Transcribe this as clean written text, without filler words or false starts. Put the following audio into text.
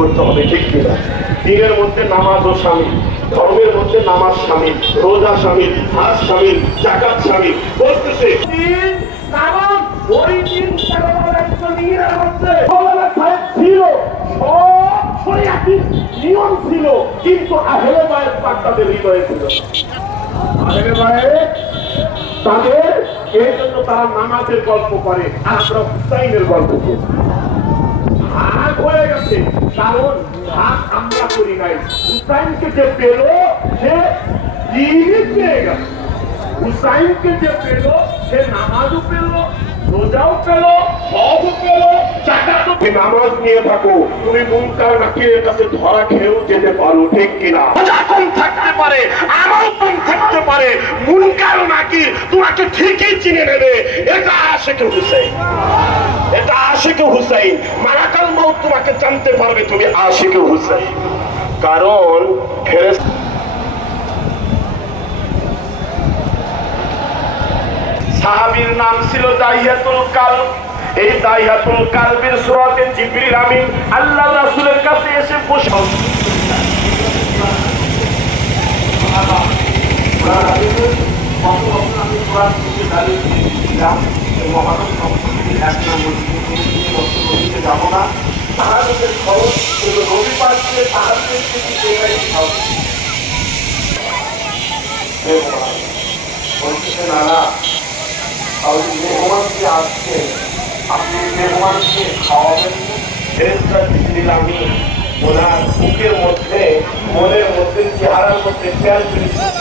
করতে হবে, ঠিক কিনা? দিনের মধ্যে নামাজও শামিল, ধর্মের মধ্যে নামাজ শামিল, রোজা শামিল, হাজ শামিল, জাকাত শামিল। বলতেছে নামাজ ওই দিন ছিল, সব শরীয়তি নিয়ম ছিল, কিন্তু আহলে বায়েত পাক তাদের হৃদয়ে ছিল। আহলে বায়েত তাদের এই জন্য তারা নামাজের গল্প করে, আর আমরা হুসাইনের গল্প করি। ভাগ হয়ে গেছে, কারণ ভাগ আমরা করি নাই। হুসাইনকে যে পেল সে দিনই পেয়ে গেল, হুসাইনকে যে পেল সে নামাজও পেল, রোজাও পেল, হজও পেল, জাকাতও পেল। নামাজ নিয়ে থাকো, তুমি মুনকার নাকিরের কাছে ধরা খেয়েও যেতে পারো, ঠিক কিনা? যখন থাকতে পারে, আমার কোন থাকতে পারে, মুনকার নাকির তোমাকে ঠিকই চিনে নেবে। এটা আশিকে হুসাইন, এটা আশিকে হুসাইন। মালাকাল মউত তোমাকে জানতে পারবে তুমি আশিকে হুসাইন। কারণ ফেরেশতা সাহাবীর নাম ছিল দাইয়াতুল কালব। এই দাইয়াতুল কালবের সূরাতে জিবরিল আমিন আল্লাহ রাসূলের কাছে এসে বসে যাব না, সাহাবীদের খবর রবিবার দিয়ে সাহাবীদের বলছে নানা মেহমানকে আসছে, আপনি মেহমানকে খাওয়াবেন। ফেরেশতা জিবরিল আমিন ওনার বুকের মধ্যে, মনের মধ্যে, চেহারার মধ্যে খেয়াল করেছে।